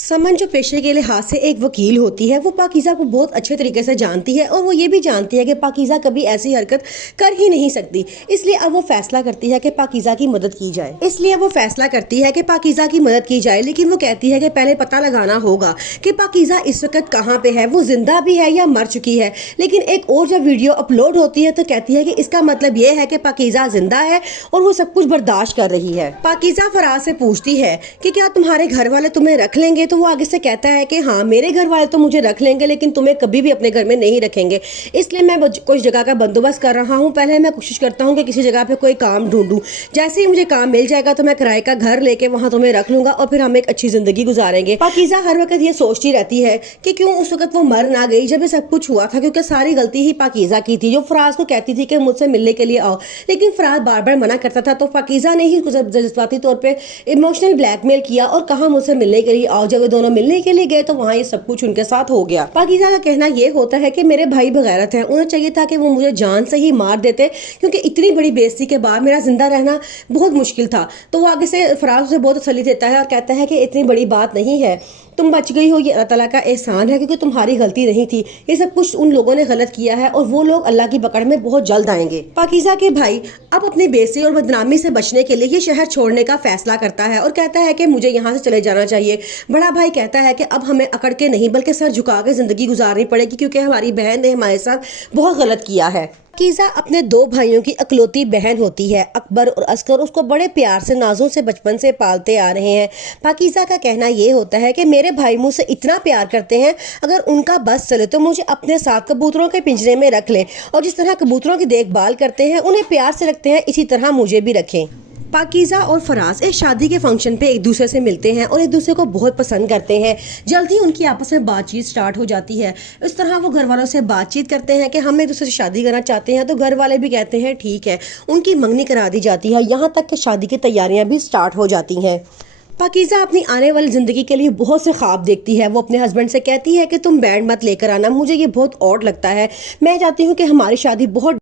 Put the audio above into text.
समन जो पेशे के लिहाज से एक वकील होती है वो पाकीज़ा को बहुत अच्छे तरीके से जानती है और वो ये भी जानती है कि पाकीज़ा कभी ऐसी हरकत कर ही नहीं सकती। इसलिए अब वो फैसला करती है कि पाकीज़ा की मदद की जाए। लेकिन वो कहती है कि पहले पता लगाना होगा कि पाकीज़ा इस वक्त कहाँ पे है, वो जिंदा भी है या मर चुकी है। लेकिन एक और जब वीडियो अपलोड होती है तो कहती है कि इसका मतलब ये है कि पाकीज़ा जिंदा है और वो सब कुछ बर्दाश्त कर रही है। पाकीज़ा फराज से पूछती है कि क्या तुम्हारे घर वाले तुम्हें रख लेंगे, तो वो आगे से कहता है कि हाँ, मेरे घर वाले तो मुझे रख लेंगे लेकिन तुम्हें कभी भी अपने घर में नहीं रखेंगे। इसलिए मैं कुछ जगह का बंदोबस्त कर रहा हूँ। पहले मैं कोशिश करता हूँ कि किसी जगह पे कोई काम ढूंढूं। जैसे ही मुझे काम मिल जाएगा तो मैं किराए का घर लेके वहाँ तुम्हें रख लूंगा और फिर हम एक अच्छी जिंदगी गुजारेंगे। पाकीज़ा हर वक्त ये सोचती रहती है कि क्यों उस वक्त वो मर ना गई जब ये सब कुछ हुआ था, क्योंकि सारी गलती ही पाकीज़ा की थी। जो फराज को कहती थी कि मुझसे मिलने के लिए आओ, लेकिन फराज बार बार मना करता था। तो पाकीज़ा ने ही जज्बाती तौर पे इमोशनल ब्लैकमेल किया और कहा मुझसे मिलने के लिए आओ। जब वो दोनों मिलने के लिए गए तो वहाँ ये सब कुछ उनके साथ हो गया। पाकीज़ा का कहना ये होता है कि मेरे भाई बगैरत हैं, उन्हें चाहिए था कि वो मुझे जान से ही मार देते, क्योंकि इतनी बड़ी बेइज्जती के बाद मेरा जिंदा रहना बहुत मुश्किल था। तो वो आगे से फराज से बहुत तसल्ली देता है और कहता है कि इतनी बड़ी बात नहीं है, तुम बच गई हो, ये अल्लाह ताला का एहसान है, क्योंकि तुम्हारी गलती नहीं थी। ये सब कुछ उन लोगों ने गलत किया है और वो लोग अल्लाह की पकड़ में बहुत जल्द आएंगे। पाकीज़ा के भाई अब अपनी बेइज्जती और बदनामी से बचने के लिए ये शहर छोड़ने का फैसला करता है और कहता है कि मुझे यहाँ से चले जाना चाहिए। बड़ा भाई कहता है कि अब हमें अकड़ के नहीं बल्कि सर झुका के जिंदगी गुजारनी पड़ेगी, क्योंकि हमारी बहन ने हमारे साथ बहुत गलत किया है। पाकीज़ा अपने दो भाइयों की इकलौती बहन होती है। अकबर और असगर उसको बड़े प्यार से नाजों से बचपन से पालते आ रहे हैं। पाकीज़ा का कहना ये होता है कि मेरे भाई मुझसे इतना प्यार करते हैं, अगर उनका बस चले तो मुझे अपने साथ कबूतरों के पिंजरे में रख लें और जिस तरह कबूतरों की देखभाल करते हैं, उन्हें प्यार से रखते हैं, इसी तरह मुझे भी रखें। पाकीज़ा और फराज एक शादी के फंक्शन पे एक दूसरे से मिलते हैं और एक दूसरे को बहुत पसंद करते हैं। जल्द ही उनकी आपस में बातचीत स्टार्ट हो जाती है। इस तरह वो घर वालों से बातचीत करते हैं कि हम एक दूसरे से शादी करना चाहते हैं, तो घर वाले भी कहते हैं ठीक है। उनकी मंगनी करा दी जाती है, यहाँ तक कि शादी की तैयारियाँ भी स्टार्ट हो जाती हैं। पाकीज़ा अपनी आने वाली ज़िंदगी के लिए बहुत से ख्वाब देखती है। वो अपने हस्बैंड से कहती है कि तुम बैंड मत लेकर आना, मुझे ये बहुत ऑड लगता है। मैं चाहती हूँ कि हमारी शादी बहुत